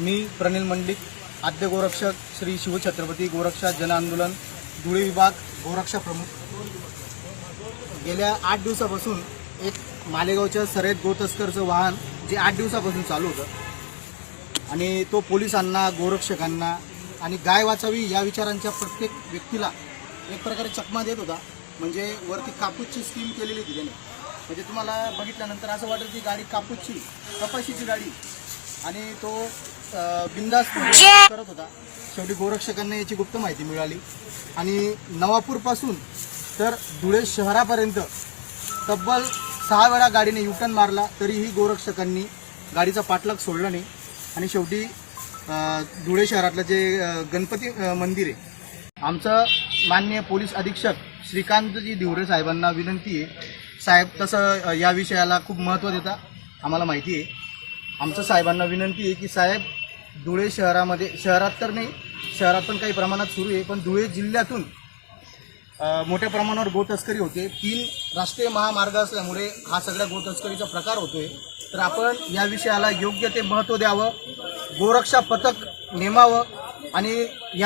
मी प्रनिल मंडलिक आद्य गोरक्षक श्री शिवछत्रपती गोरक्षा जन आंदोलन धुळे विभाग गोरक्षा प्रमुख. गेल्या आठ दिवसापासून एक मालेगावच्या सरेत गोतस्करचं वाहन जे आठ दिवसापासून चालू होतं आणि तो पोलिसांना गोरक्षकांना आणि गाय वाचावी या विचारांच्या प्रत्येक व्यक्तीला एक प्रकारे चकमा देत होता. म्हणजे वरती कापूसची स्कीम केलेली होती त्याने. म्हणजे तुम्हाला बघितल्यानंतर असं वाटतं की गाडी कापूसची कपाशीची गाडी आणि तो बिंदास करत होता. शेवटी गोरक्षकांना याची गुप्त माहिती मिळाली. आणि नवापूरपासून तर धुळे शहरापर्यंत तब्बल सहा वेळा गाडीने युटर्न मारला तरीही गोरक्षकांनी गाडीचा पाठलाग सोडला नाही. आणि शेवटी धुळे शहरातलं जे गणपती मंदिर आहे आमचं माननीय पोलीस अधीक्षक श्रीकांतजी दिवरे साहेबांना विनंती आहे. साहेब तसं या विषयाला खूप महत्त्व देता. आम्हाला माहिती आहे. आमचं साहेबांना विनंती आहे की साहेब धुळे शहरामध्ये शहरात तर नाही शहरात पण काही प्रमाणात सुरू आहे पण धुळे जिल्ह्यातून मोठ्या प्रमाणावर गोतस्करी होते. तीन राष्ट्रीय महामार्ग असल्यामुळे हा सगळ्या गोतस्करीचा प्रकार होतोय. तर आपण या विषयाला योग्य ते महत्त्व द्यावं गोरक्षा पथक नेमावं आणि या